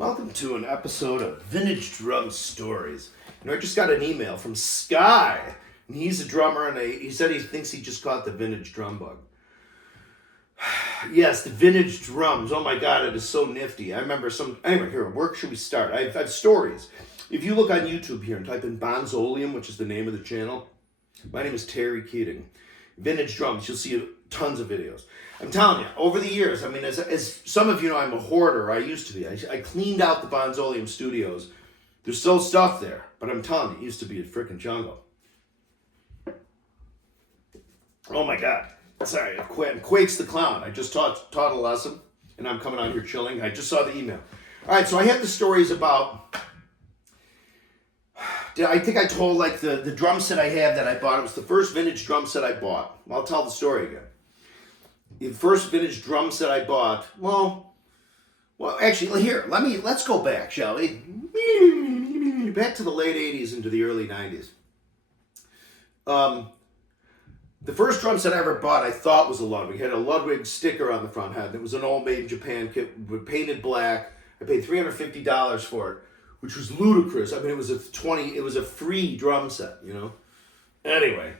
Welcome to an episode of Vintage Drum Stories. I just got an email from Sky, and he's a drummer, and he said he thinks he just caught the vintage drum bug. Yes, the vintage drums. Oh my God, it is so nifty. I remember anyway, here, where should we start? I have stories. If you look on YouTube here and type in Bonzolium, which is the name of the channel, my name is Terry Keating. Vintage drums, you'll see tons of videos. I'm telling you, over the years, I mean, as some of you know, I'm a hoarder. I used to be. I cleaned out the Bonzolium studios. There's still stuff there, but I'm telling you, it used to be a freaking jungle. Oh my God. Sorry, Quakes the Clown. I just taught a lesson, and I'm coming out here chilling. I just saw the email. All right, so I have the stories about... I think I told like the drum set I have that I bought. It was the first vintage drum set I bought. I'll tell the story again. The first vintage drum set I bought, well, actually, here, let's go back, shall we? Back to the late 80s into the early 90s. The first drum set I ever bought, I thought was a Ludwig. It had a Ludwig sticker on the front head. It was an old made in Japan kit, painted black. I paid $350 for it, which was ludicrous. I mean, it was a free drum set, you know? Anyway.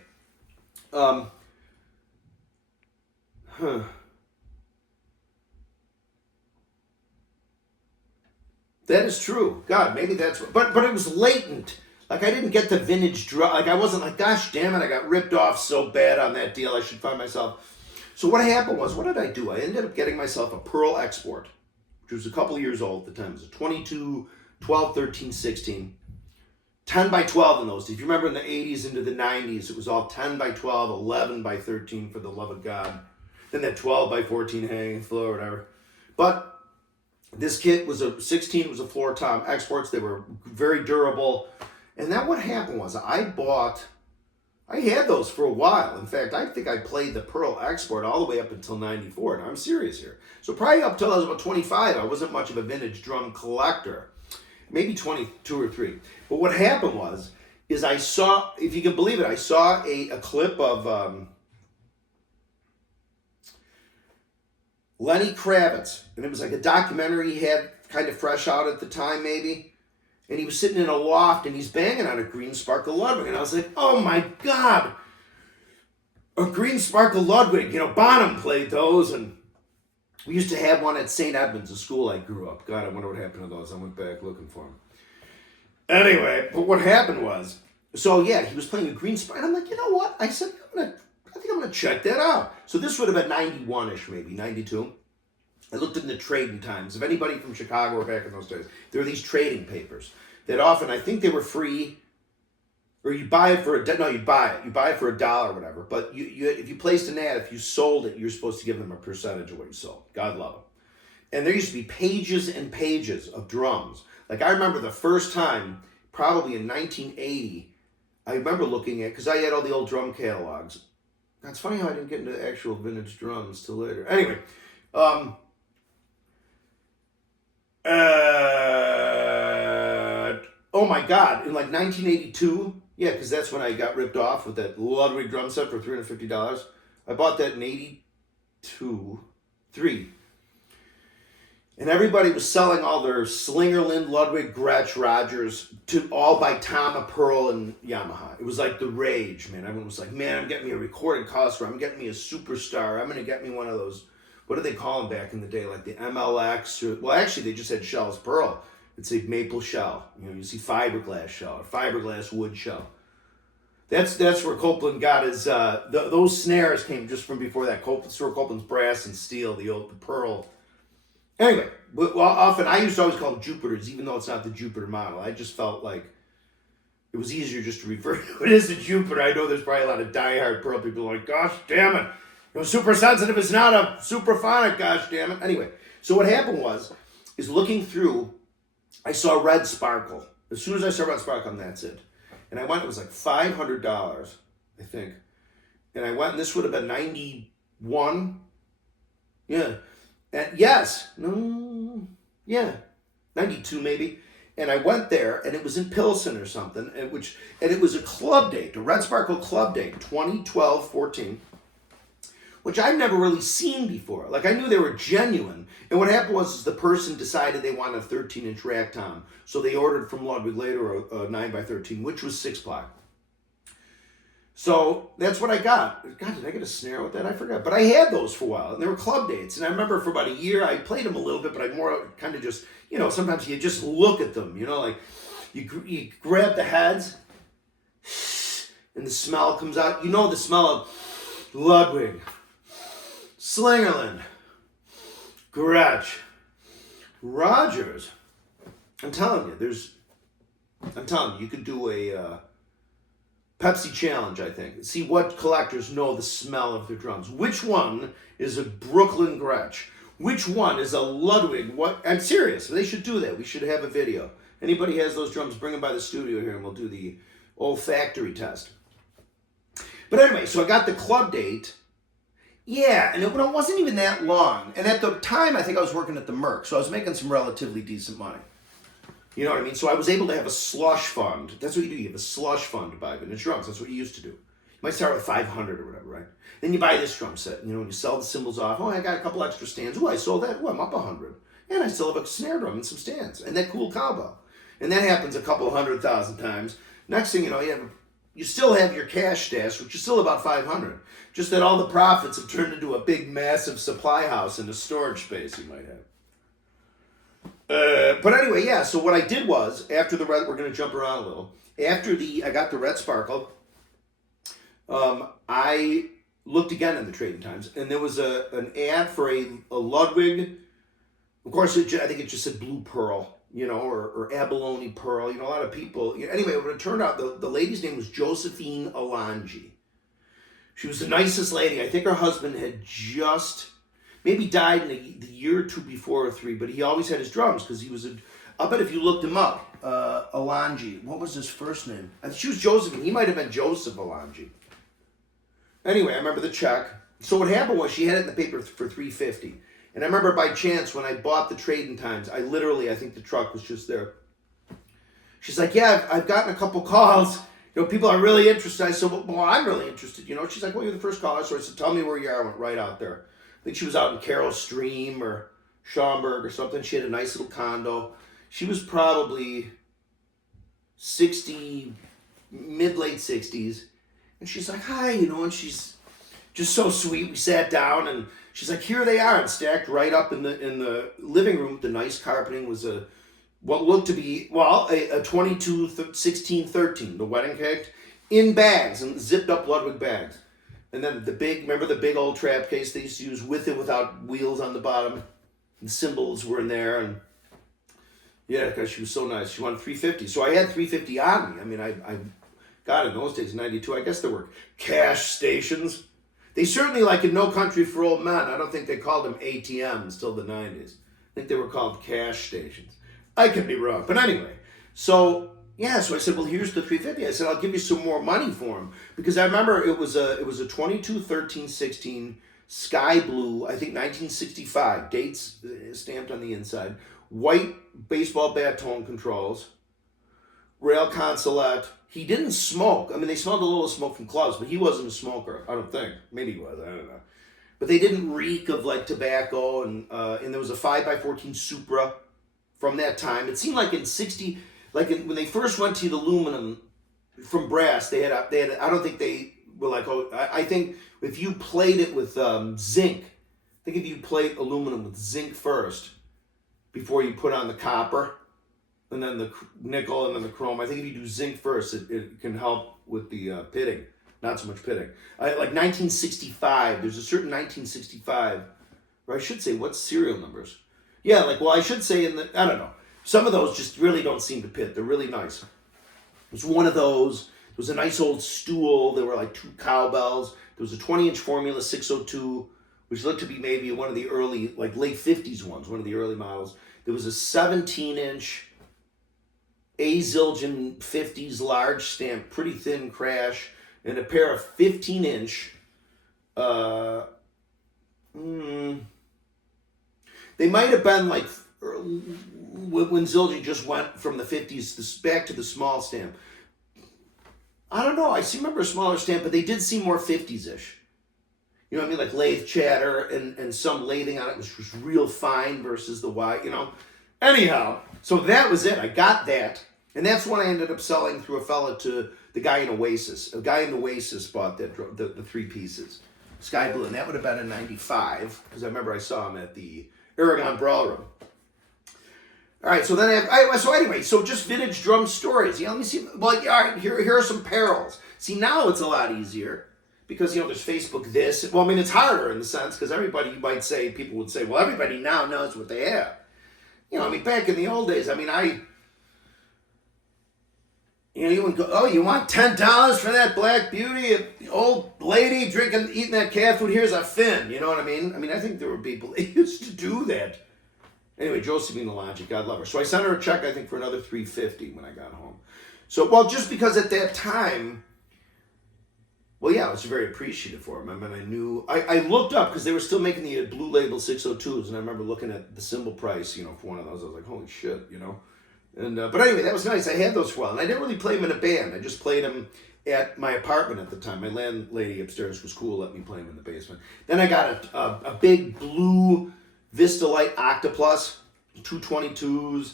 That is true. God, maybe that's... But it was latent. Like, I didn't get the vintage drum. Like, I wasn't like, gosh, damn it, I got ripped off so bad on that deal. I should find myself... So what happened was, what did I do? I ended up getting myself a Pearl Export, which was a couple of years old at the time. It was a 22, 12, 13, 16. 10 by 12 in those days. If you remember in the 80s into the 90s, it was all 10 by 12, 11 by 13 for the love of God. Then that 12 by 14 hanging floor or whatever. But this kit was a 16, it was a floor tom exports. They were very durable. And then what happened was I had those for a while. In fact, I think I played the Pearl Export all the way up until 94. And I'm serious here. So probably up till I was about 25, I wasn't much of a vintage drum collector. Maybe 22 or 3. But what happened is I saw, if you can believe it, I saw a clip of Lenny Kravitz. And it was like a documentary he had kind of fresh out at the time, maybe. And he was sitting in a loft and he's banging on a green sparkle Ludwig. And I was like, oh my God, a green sparkle Ludwig. You know, Bonham played those. And we used to have one at St. Edmunds, a school I grew up. God, I wonder what happened to those. I went back looking for them. Anyway, but what happened was, so yeah, he was playing a green sparkle. And I'm like, you know what? I said, I think I'm going to check that out. So this would have been 91-ish, maybe, 92. I looked in the trading times. If anybody from Chicago were back in those days, there were these trading papers that often, I think they were free, or you buy it for you buy it. You buy it for $1 or whatever. But you if you placed an ad, if you sold it, you're supposed to give them a percentage of what you sold. God love them. And there used to be pages and pages of drums. Like I remember the first time, probably in 1980, I remember looking at, because I had all the old drum catalogs. That's funny how I didn't get into actual vintage drums till later. Anyway, oh my God, in like 1982, yeah, because that's when I got ripped off with that Ludwig drum set for $350. I bought that in 3. And everybody was selling all their Slingerland, Ludwig, Gretsch, Rogers, all by Tama, Pearl, and Yamaha. It was like the rage, man. Everyone was like, man, I'm getting me a recording costume. I'm getting me a Superstar. I'm going to get me one of those, what do they call them back in the day? Like the MLX? Well, actually, they just had shells, Pearl. It's a maple shell. You know, you see fiberglass shell or fiberglass wood shell. That's where Copeland got his, those snares came just from before that. Copeland's brass and steel, the Pearl. Anyway, often I used to always call them Jupiters, even though it's not the Jupiter model. I just felt like it was easier just to refer to it as a Jupiter. I know there's probably a lot of diehard Pearl people like, gosh damn it, super sensitive is not a supraphonic, gosh damn it. Anyway, so what happened is looking through, I saw Red Sparkle. As soon as I saw Red Sparkle, that's it. And I went, it was like $500, I think. And I went, and this would have been 91. Yeah. Yes. No. Yeah. 92 maybe. And I went there, and it was in Pilsen or something, and it was a club date, a Red Sparkle club date, 2012-14, which I've never really seen before. Like, I knew they were genuine. And what happened was is the person decided they wanted a 13-inch rack tom. So they ordered from Ludwig later a 9x13, which was 6-ply. So that's what I got. God, did I get a snare with that? I forgot. But I had those for a while, and they were club dates. And I remember for about a year, I played them a little bit, but I more kind of just, sometimes you just look at them, like you grab the heads, and the smell comes out. You know the smell of Ludwig, Slingerland, Gretsch, Rogers. I'm telling you, you could do a Pepsi challenge, I think. See what collectors know the smell of their drums. Which one is a Brooklyn Gretsch? Which one is a Ludwig? What? I'm serious. They should do that. We should have a video. Anybody has those drums, bring them by the studio here and we'll do the olfactory test. But anyway, so I got the club date. Yeah, and it wasn't even that long. And at the time, I think I was working at the Merc, so I was making some relatively decent money. You know what I mean? So I was able to have a slush fund. That's what you do. You have a slush fund to buy vintage drums. That's what you used to do. You might start with 500 or whatever, right? Then you buy this drum set. And you sell the cymbals off. Oh, I got a couple extra stands. Oh, I sold that. Oh, I'm up 100. And I still have a snare drum and some stands. And that cool cowbell. And that happens a couple 100,000 times. Next thing you know, you still have your cash stash, which is still about 500. Just that all the profits have turned into a big, massive supply house and a storage space you might have. But anyway, yeah, so what I did was, after the red, we're going to jump around a little. After I got the red sparkle, I looked again in the Trading Times, and there was an ad for a Ludwig. Of course, I think it just said Blue Pearl, or Abalone Pearl. A lot of people. Anyway, it turned out the lady's name was Josephine Alonji. She was the nicest lady. I think her husband had just maybe died in the year or two before or three, but he always had his drums because he was I'll bet if you looked him up, Alonji. What was his first name? I think she was Josephine. He might have been Joseph Alonji. Anyway, I remember the check. So what happened was she had it in the paper for $350. And I remember by chance when I bought the Trading Times, I think the truck was just there. She's like, yeah, I've gotten a couple calls. People are really interested. I said, well, I'm really interested. She's like, well, you're the first caller. So I said, tell me where you are. I went right out there. I think she was out in Carroll Stream or Schaumburg or something. She had a nice little condo. She was probably 60, mid-late 60s. And she's like, hi, and she's just so sweet. We sat down and she's like, here they are, and stacked right up in the living room. The nice carpeting was what looked to be, a 22, 16, 13, the wedding cake, in bags, and zipped up Ludwig bags. And then remember the big old trap case they used to use with and without wheels on the bottom? The cymbals were in there, and yeah, because she was so nice. She wanted $350. So I had $350 on me. I mean, I got it in those days, 92. I guess there were cash stations. They certainly, like in No Country for Old Men, I don't think they called them ATMs till the 90s. I think they were called cash stations. I could be wrong. But anyway, so I said, well, here's the $350. I said, I'll give you some more money for them. Because I remember it was a 22, 13, 16, sky blue, I think 1965, dates stamped on the inside, white baseball bat tone controls, rail consolette. He didn't smoke. I mean, they smelled a little smoke from clubs, but he wasn't a smoker, I don't think. Maybe he was, I don't know. But they didn't reek of like tobacco, and there was a 5x14 Supra from that time. It seemed like in 60, when they first went to the aluminum from brass, they had. I don't think they were like. Oh, I think if you played it with zinc, I think if you played aluminum with zinc first, before you put on the copper, and then the nickel, and then the chrome. I think if you do zinc first, it can help with the pitting. Not so much pitting. Like 1965. There's a certain 1965, or I should say, what serial numbers? Yeah, I should say I don't know. Some of those just really don't seem to pit. They're really nice. It was one of those. There was a nice old stool. There were like two cowbells. There was a 20-inch Formula 602, which looked to be maybe one of the early, like late 50s ones, one of the early models. There was a 17-inch A. Zildjian 50s large stamp, pretty thin crash, and a pair of 15-inch, they might have been like when Zildjian just went from the 50s back to the small stamp. I don't know. I remember a smaller stamp, but they did seem more 50s-ish. You know what I mean? Like lathe chatter and some lathing on it was just real fine versus the wide, you know. Anyhow, so that was it. I got that. And that's when I ended up selling through a fella to the guy in Oasis. A guy in Oasis bought that the three pieces. Sky Blue. And that would have been in 95, because I remember I saw him at the Aragon Brawl Room. All right, so then so just vintage drum stories. Let me see. Well, all right, here are some parallels. See, now it's a lot easier because, there's Facebook this. Well, I mean, it's harder in the sense because everybody, people would say, well, everybody now knows what they have. Back in the old days, you would go, oh, you want $10 for that Black Beauty? Old lady eating that cat food, here's a fin. You know what I mean? I think there were people that used to do that. Anyway, Josephine Logic, God love her. So I sent her a check, I think, for another $350 when I got home. So, just because at that time, I was very appreciative for them. I knew, I looked up, because they were still making the Blue Label 602s, and I remember looking at the cymbal price, for one of those. I was like, holy shit, And, but anyway, that was nice. I had those for a while, and I didn't really play them in a band. I just played them at my apartment at the time. My landlady upstairs was cool, let me play them in the basement. Then I got a big blue Vista Light Octoplus, 222s,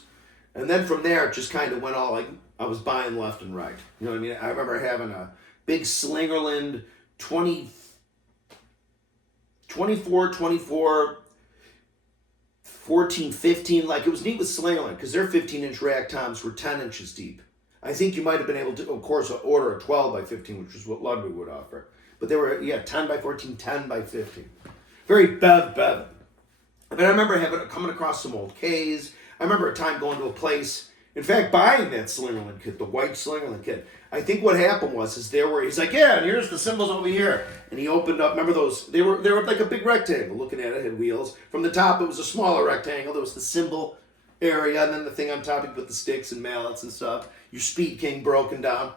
and then from there it just kind of went all like I was buying left and right. You know what I mean? I remember having a big Slingerland 24, 14, 15, like it was neat with Slingerland because their 15-inch rack toms were 10 inches deep. I think you might have been able to, of course, order a 12 by 15, which is what Ludwig would offer. But they were, 10 by 14, 10 by 15. Very bev. But I remember coming across some old Ks. I remember a time going to a place, in fact, buying that Slingerland kit, the white Slingerland kit. I think what happened he's like, yeah, and here's the cymbals over here. And he opened up, remember those, they were like a big rectangle. Looking at it, had wheels. From the top, it was a smaller rectangle. There was the cymbal area, and then the thing on top, you put the sticks and mallets and stuff. Your Speed King broken down.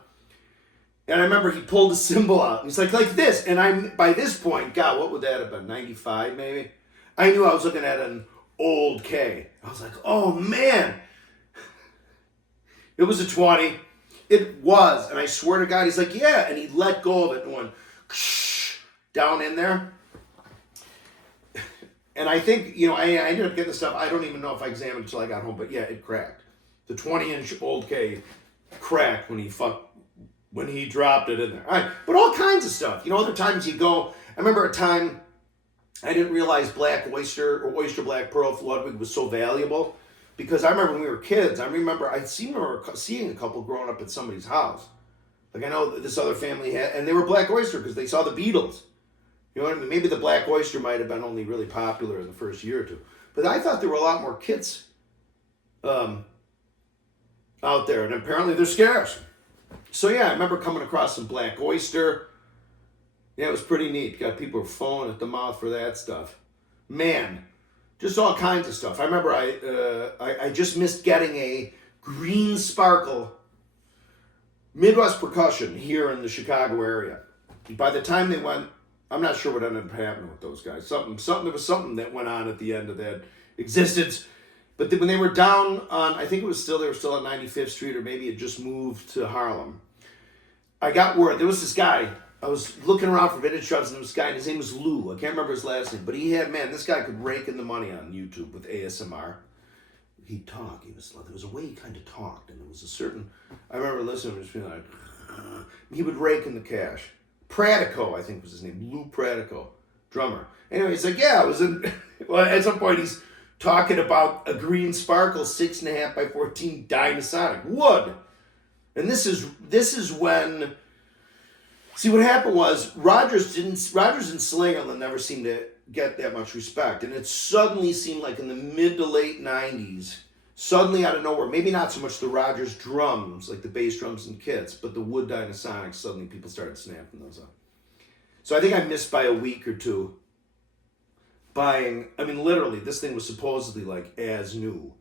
And I remember he pulled a cymbal out. And he's like this. And by this point, God, what would that have been, 95 maybe? I knew I was looking at an old K. I was like, oh man. It was a 20. It was. And I swear to God, he's like, yeah. And he let go of it and went down in there. And I think, I ended up getting the stuff. I don't even know if I examined it until I got home. But yeah, it cracked. The 20-inch old K cracked when he dropped it in there. All right. But all kinds of stuff. Other times you go. I remember a time I didn't realize Black Oyster or Oyster Black Pearl for Ludwig was so valuable because I remember when we were kids, I remember seeing a couple growing up at somebody's house. Like I know this other family had, and they were Black Oyster because they saw the Beatles. You know what I mean? Maybe the Black Oyster might have been only really popular in the first year or two. But I thought there were a lot more kits out there, and apparently they're scarce. So yeah, I remember coming across some Black Oyster. Yeah, it was pretty neat. Got people foaming at the mouth for that stuff. Man, just all kinds of stuff. I remember I just missed getting a green sparkle Midwest Percussion here in the Chicago area. By the time they went, I'm not sure what ended up happening with those guys. There was something that went on at the end of that existence. But when they were down on, I think they were still on 95th Street, or maybe it just moved to Harlem. I got word, there was this guy. I was looking around for vintage drums, and there was this guy, and his name was Lou. I can't remember his last name, but this guy could rake in the money on YouTube with ASMR. He'd talk. There was a way he kind of talked, and there was a certain, I remember listening to him just being like, he would rake in the cash. Pratico, I think was his name, Lou Pratico, drummer. Anyway, he's like, yeah, I was in, well, at some point he's talking about a green sparkle 6.5 by 14 Dynasonic wood. And this is when, see, what happened was Rogers and Slingerland never seemed to get that much respect. And it suddenly seemed like in the mid to late 90s, suddenly out of nowhere, maybe not so much the Rogers drums, like the bass drums and kits, but the wood Dynasonics, suddenly people started snapping those up. So I think I missed by a week or two buying, literally, this thing was supposedly like as new.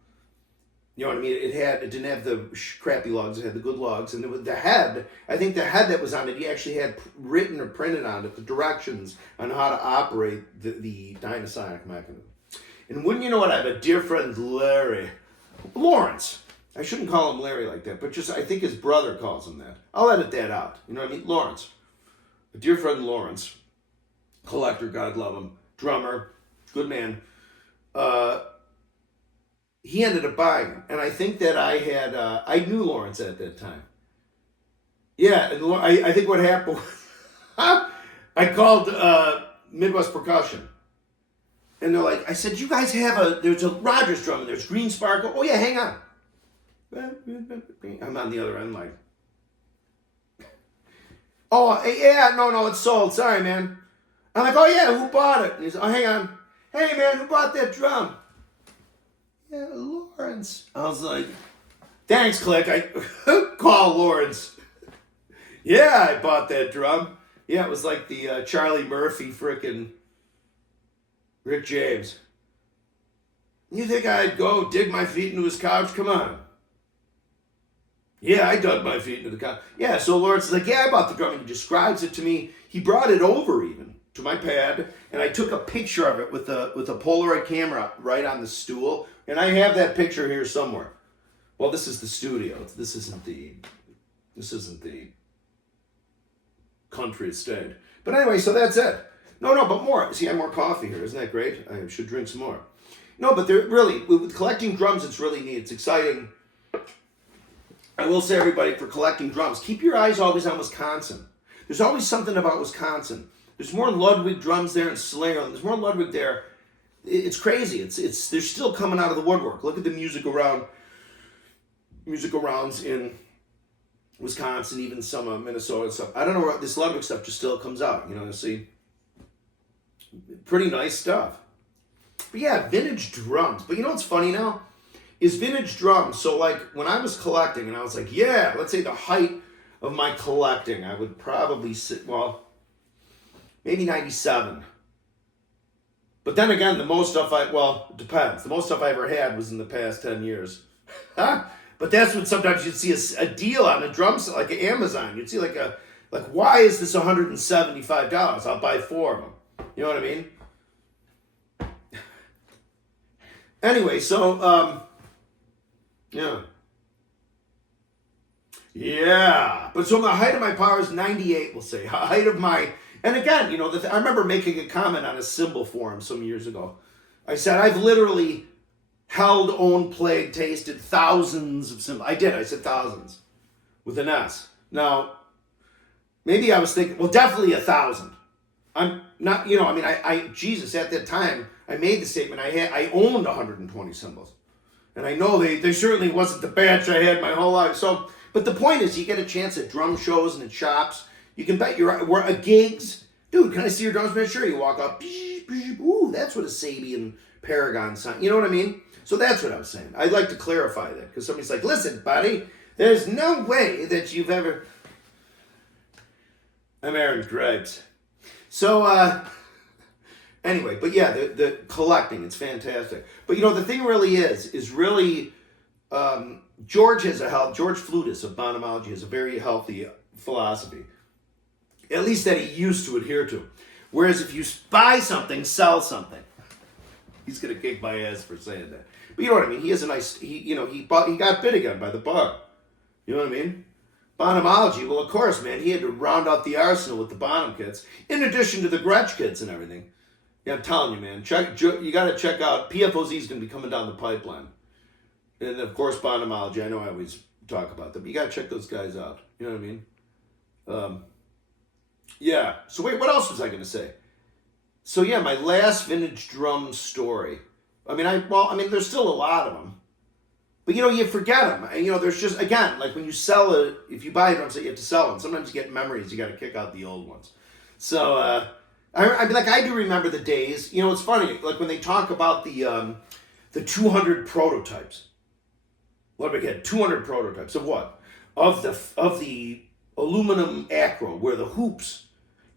You know what I mean? It didn't have the crappy lugs, it had the good lugs, and the head, I think the head that was on it, he actually had written or printed on it the directions on how to operate the Dynasonic mechanism. And wouldn't you know what, I have a dear friend, Lawrence. I shouldn't call him Larry like that, but just, I think his brother calls him that. I'll edit that out. You know what I mean? Lawrence. A dear friend, Lawrence, collector, God love him, drummer, good man. He ended up buying them, and I think that I knew Lawrence at that time. Yeah, and I think what happened, I called Midwest Percussion, and they're like, I said, you guys have there's a Rogers drum, and there's green sparkle. Oh yeah, hang on. I'm on the other end, like, oh yeah, no, it's sold. Sorry, man. I'm like, oh yeah, who bought it? And he's, oh, hang on. Hey man, who bought that drum? Yeah, Lawrence. I was like, thanks, Click. I call Lawrence. Yeah, I bought that drum. Yeah, it was like the Charlie Murphy frickin' Rick James. You think I'd go dig my feet into his couch? Come on. Yeah, I dug my feet into the couch. Yeah, so Lawrence is like, yeah, I bought the drum. And he describes it to me. He brought it over even to my pad, and I took a picture of it with a Polaroid camera right on the stool, and I have that picture here somewhere. Well, this is the studio. This isn't the country estate. But anyway, so that's it. No, but more. See, I have more coffee here. Isn't that great? I should drink some more. No, but they're really, with collecting drums, it's really neat. It's exciting. I will say, everybody, for collecting drums, keep your eyes always on Wisconsin. There's always something about Wisconsin. There's more Ludwig drums there in Slingerland. There's more Ludwig there. It's crazy. It's they're still coming out of the woodwork. Look at the music arounds in Wisconsin, even some of Minnesota and stuff. I don't know where this Ludwig stuff just still comes out. You know, see, pretty nice stuff. But yeah, vintage drums. But you know what's funny now? Is vintage drums. So like when I was collecting, and I was like, yeah, let's say the height of my collecting, I would probably sit, well, maybe 97. But then again, the most stuff it depends. The most stuff I ever had was in the past 10 years. But that's when sometimes you'd see a deal on a drum set, like Amazon. You'd see like why is this $175? I'll buy 4 of them. You know what I mean? Anyway, so, yeah. Yeah. But so the height of my power is 98, we'll say. Height of my... And again, you know, I remember making a comment on a cymbal forum some years ago. I said, I've literally held, owned, played, tasted thousands of cymbals. I did. I said thousands with an S. Now, maybe I was thinking, well, definitely 1,000. I'm not, you know, I mean, Jesus, at that time, I made the statement, I owned 120 cymbals. And I know they certainly wasn't the batch I had my whole life. So, but the point is, you get a chance at drum shows and at shops. You can bet we're at gigs. Dude, can I see your drums? Man, sure. You walk up. Ooh, that's what a Sabian Paragon sound. You know what I mean? So that's what I was saying. I'd like to clarify that because somebody's like, listen, buddy, there's no way that you've ever... I'm Aaron Gripes. So, anyway, but yeah, the collecting, it's fantastic. But you know, the thing really is really, George Flutis of Bonhomology has a very healthy philosophy. At least that he used to adhere to. Whereas if you buy something, sell something. He's gonna kick my ass for saying that. But you know what I mean? He has a nice, he got bit again by the bug. You know what I mean? Bonhomology, well, of course, man, he had to round out the arsenal with the Bonham kits, in addition to the Gretsch kits and everything. Yeah, I'm telling you, man, you got to check out, PFOZ is going to be coming down the pipeline. And, of course, Bonhomology, I know I always talk about them, but you got to check those guys out. You know what I mean? Yeah, so wait, what else was I going to say? So, yeah, my last vintage drum story. I mean, there's still a lot of them. But, you know, you forget them. And, you know, there's just, again, like when you sell it, if you buy a drum set, you have to sell them. Sometimes you get memories, you got to kick out the old ones. So, I do remember the days. You know, it's funny, like when they talk about the 200 prototypes. Ludwig had 200 prototypes of what? Of the aluminum acro, where the hoops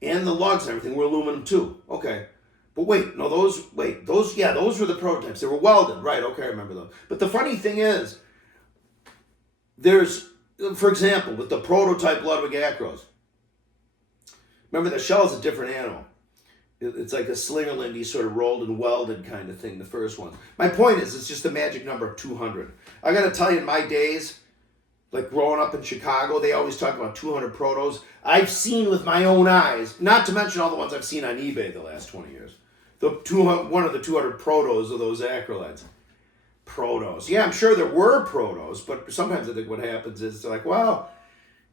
and the lugs and everything were aluminum too. Okay. But wait, no, those were the prototypes. They were welded, right? Okay, I remember those. But the funny thing is, there's, for example, with the prototype Ludwig Acros, remember the shell is a different animal. It's like a Slingerlandy sort of rolled and welded kind of thing, the first one. My point is, it's just the magic number of 200. I got to tell you, in my days, like growing up in Chicago, they always talk about 200 protos. I've seen with my own eyes, not to mention all the ones I've seen on eBay the last 20 years. One of the 200 protos of those acrylites. Protos. Yeah, I'm sure there were protos, but sometimes I think what happens is they're like, well,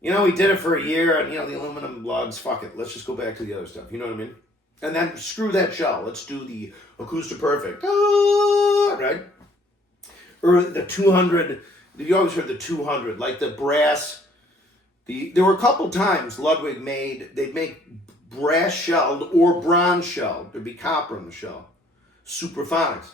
we did it for a year, and, the aluminum lugs, fuck it. Let's just go back to the other stuff. You know what I mean? And then screw that shell. Let's do the Acoustic Perfect. Right? Or the 200. You always heard the 200, like the brass. There were a couple times Ludwig they'd make brass shelled or bronze shelled. There'd be copper in the shell. Superphonics.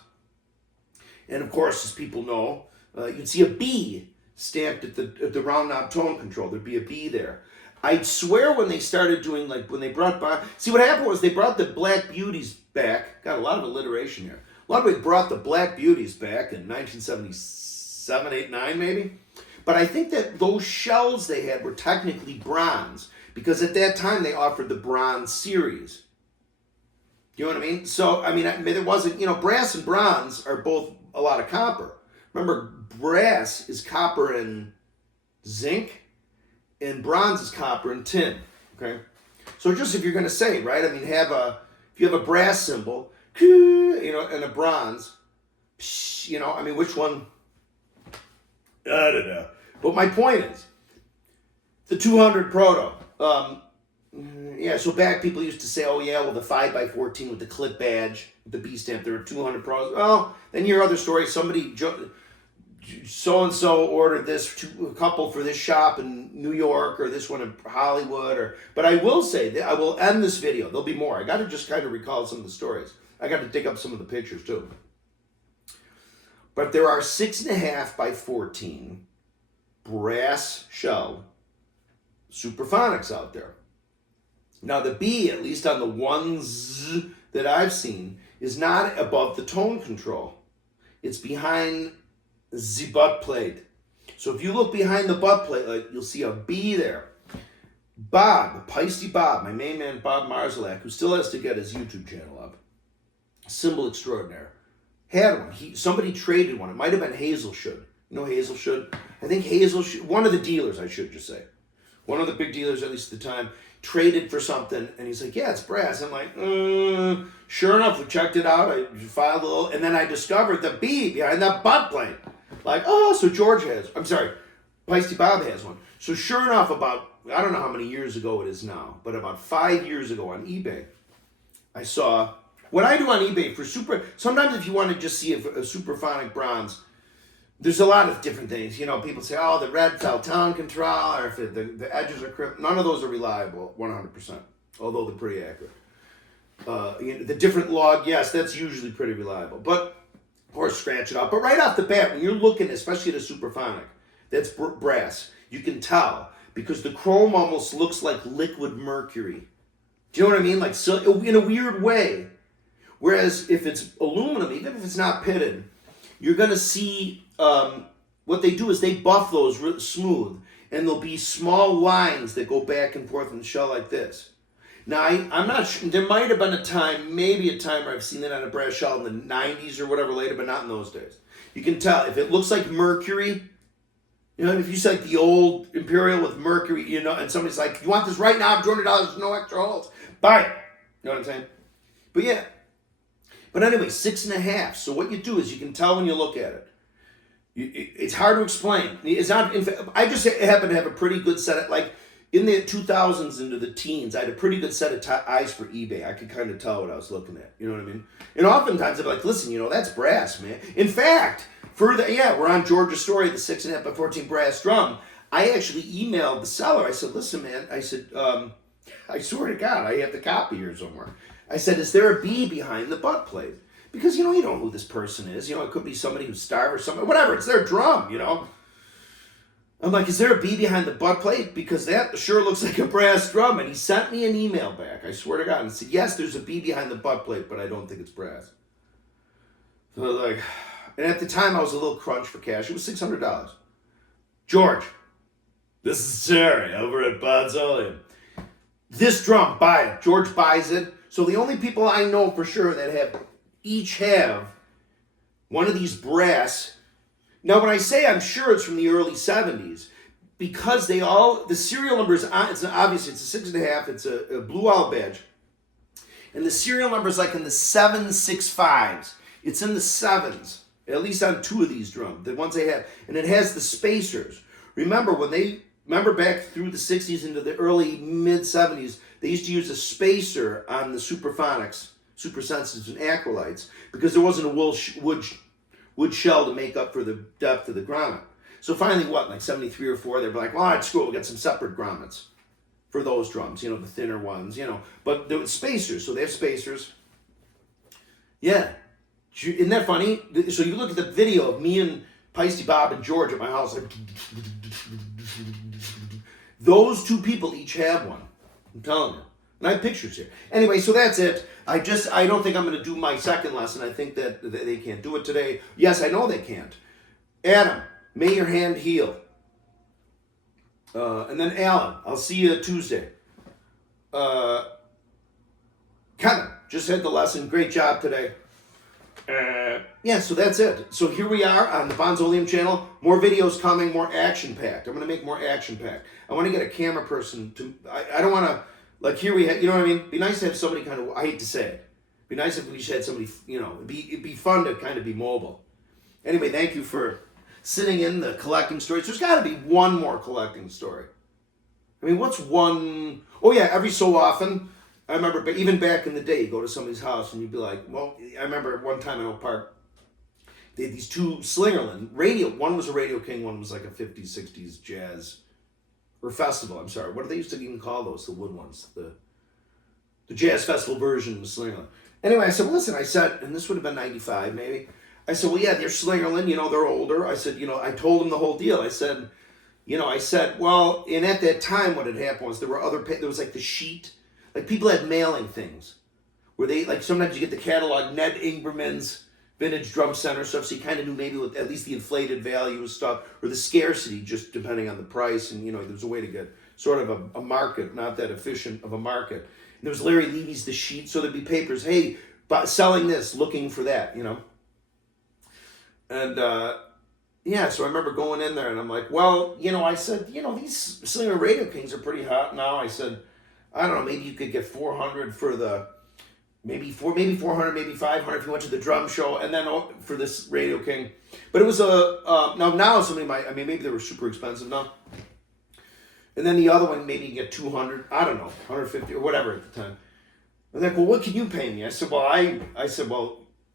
And of course, as people know, you'd see a B stamped at the round knob tone control. There'd be a B there. I'd swear when they started doing, when they brought see what happened was they brought the Black Beauties back. Got a lot of alliteration here. Ludwig brought the Black Beauties back in 1977, 8, 9 maybe. But I think that those shells they had were technically bronze because at that time they offered the bronze series. You know what I mean? So, it wasn't, brass and bronze are both a lot of copper. Remember, brass is copper and zinc, and bronze is copper and tin. Okay? So just if you're going to say, right, if you have a brass cymbal, and a bronze, which one? I don't know. But my point is, the 200 proto. So back people used to say, oh yeah, well the 5x14 with the clip badge, with the B stamp, there were 200 pros. Well, then your other story, somebody so-and-so ordered a couple for this shop in New York or this one in Hollywood. But I will say, that I will end this video. There'll be more. I got to just kind of recall some of the stories. I got to dig up some of the pictures too. But there are 6.5x14 brass shell Superphonics out there. Now the B, at least on the ones that I've seen, is not above the tone control. It's behind the butt plate. So if you look behind the butt plate, you'll see a B there. Bob, Peisty Bob, my main man Bob Marzalak, who still has to get his YouTube channel up, symbol extraordinaire, had one. Somebody traded one. It might have been Hazelshud. You know Hazelshud? I think Hazelshud, one of the dealers, I should just say. One of the big dealers, at least at the time, traded for something, and he's like, yeah, it's brass. I'm like, sure enough, we checked it out. I filed a little, and then I discovered the B behind that butt plate. So George has, Peisty Bob has one. So sure enough, I don't know how many years ago it is now, but about 5 years ago on eBay, I saw, what I do on eBay for sometimes if you want to just see a superphonic bronze, there's a lot of different things. People say, oh, the red fell tone control, or if the edges are crimped. None of those are reliable 100%, although they're pretty accurate. The different log, yes, that's usually pretty reliable. But, or scratch it out. But right off the bat, when you're looking, especially at a superphonic, that's brass, you can tell. Because the chrome almost looks like liquid mercury. Do you know what I mean? In a weird way. Whereas if it's aluminum, even if it's not pitted, you're going to see what they do is they buff those smooth, and there'll be small lines that go back and forth in the shell like this. Now, I'm not sure. There might have been maybe a time where I've seen it on a brass shell in the 90s or whatever later, but not in those days. You can tell if it looks like mercury. If you say the old Imperial with mercury, and somebody's like, you want this right now, $200, no extra holes, buy it. You know what I'm saying? But yeah. But anyway, 6.5. So what you do is you can tell when you look at it. It's hard to explain. It's not. I just happen to have a pretty good set of, in the 2000s into the teens, I had a pretty good set of eyes for eBay. I could kind of tell what I was looking at. You know what I mean? And oftentimes I'm like, listen, that's brass, man. In fact, we're on George's story, the 6.5x14 brass drum. I actually emailed the seller. I said, listen, man. I said, I swear to God, I have the copy here somewhere. I said, is there a B behind the butt plate? Because, you don't know who this person is. It could be somebody who's starved or something. Whatever, it's their drum, I'm like, is there a B behind the butt plate? Because that sure looks like a brass drum. And he sent me an email back, I swear to God, and said, yes, there's a B behind the butt plate, but I don't think it's brass. So I was like, and at the time I was a little crunch for cash. It was $600. George, this is Terry over at Bonzolian. This drum, buy it. George buys it. So the only people I know for sure that each have one of these brass. Now when I say I'm sure it's from the early 70s, because the serial number is on, it's obviously it's a 6.5, it's a blue owl badge. And the serial number is like in the 765s. It's in the 7s, at least on 2 of these drums, the ones they have. And it has the spacers. Remember back through the 60s into the early mid-70s, they used to use a spacer on the Superphonics, super sensitives and acrylites, because there wasn't a wood shell to make up for the depth of the grommet. So finally, like 73 or 4, they're like, well, all right, screw it, we'll get some separate grommets for those drums, the thinner ones, But there was spacers, so they have spacers. Yeah. Isn't that funny? So you look at the video of me and Peisty Bob and George at my house. Like, those 2 people each have one. I'm telling you. And I have pictures here. Anyway, so that's it. I don't think I'm going to do my second lesson. I think that they can't do it today. Yes, I know they can't. Adam, may your hand heal. And then Alan, I'll see you Tuesday. Kevin, just had the lesson. Great job today. Yeah, so that's it. So here we are on the Bonzolium channel. More videos coming, more action-packed. I'm going to make more action-packed. I want to get a camera person to... I don't want to... Like here we have... You know what I mean? Be nice to have somebody kind of... I hate to say it. Be nice if we just had somebody... It'd be fun to kind of be mobile. Anyway, thank you for sitting in the collecting stories. There's got to be one more collecting story. I mean, what's one... Oh, yeah, every so often... I remember, but even back in the day, you go to somebody's house and you'd be like, well, I remember one time in Oak Park, they had these 2 Slingerland radio. One was a Radio King, one was like a 50s, 60s jazz, or festival, I'm sorry. What do they used to even call those, the wood ones? The jazz festival version was Slingerland. Anyway, I said, well, listen, and this would have been 95 maybe. I said, well, yeah, they're Slingerland, they're older. I said, I told them the whole deal. I said, well, and at that time what had happened was there was like the sheet. Like people had mailing things where they, like sometimes you get the catalog, Ned Ingerman's Vintage Drum Center stuff, so you kind of knew maybe with at least the inflated value of stuff or the scarcity just depending on the price. And, there was a way to get sort of a market, not that efficient of a market. And there was Larry Levy's The Sheet, so there'd be papers, hey, selling this, looking for that, And, yeah, so I remember going in there and I'm like, well, I said, these Slinger Radio Kings are pretty hot now. I said, I don't know, maybe you could get 400 for maybe 400, maybe 500 if you went to the drum show, and then for this Radio King. But it was now somebody maybe they were super expensive now. And then the other one, maybe you get 200, I don't know, 150 or whatever at the time. And they're like, well, what can you pay me? I said, well, I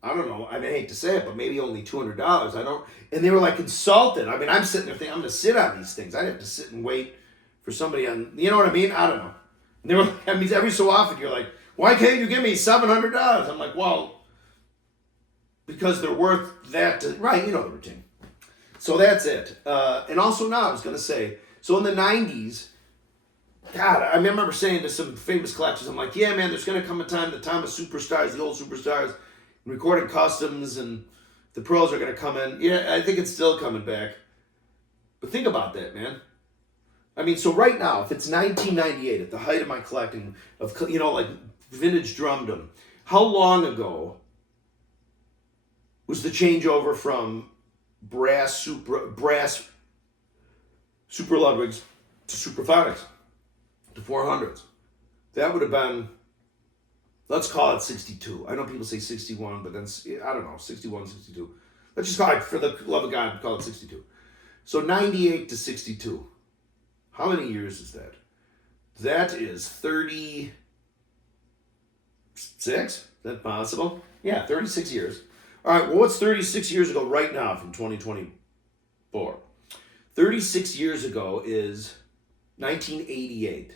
don't know. I hate to say it, but maybe only $200. And they were like insulted. I'm sitting there thinking, I'm going to sit on these things. I'd have to sit and wait for somebody on, you know what I mean? I don't know. And they were like, every so often you're like, why can't you give me $700? I'm like, well, because they're worth that. Right, you know the routine. So that's it. And also now I was going to say, so in the 90s, God, I remember saying to some famous collectors, I'm like, yeah, man, there's going to come a time, the time of superstars, the old superstars, recorded customs, and the pros are going to come in. Yeah, I think it's still coming back. But think about that, man. So right now, if it's 1998, at the height of my collecting of, like vintage drumdom, how long ago was the changeover from brass super Ludwigs to Superphonics to 400s? That would have been, let's call it 62. I know people say 61, but then, I don't know, 61, 62. Let's just call it, for the love of God, call it 62. So 98 to 62. How many years is that? That is 36? Is that possible? Yeah, 36 years. All right, well, what's 36 years ago right now from 2024? 36 years ago is 1988.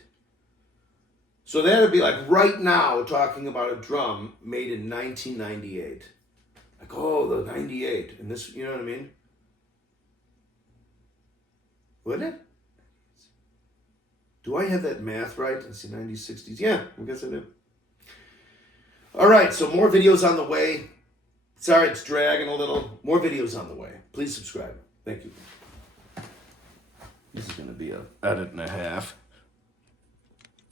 So that would be like right now talking about a drum made in 1998. Like, oh, the 98. And this, you know what I mean? Wouldn't it? Do I have that math right? Let's see, 90s, 60s. Yeah, I guess I do. All right, so more videos on the way. Sorry, it's dragging a little. More videos on the way. Please subscribe. Thank you. This is going to be an edit and a half.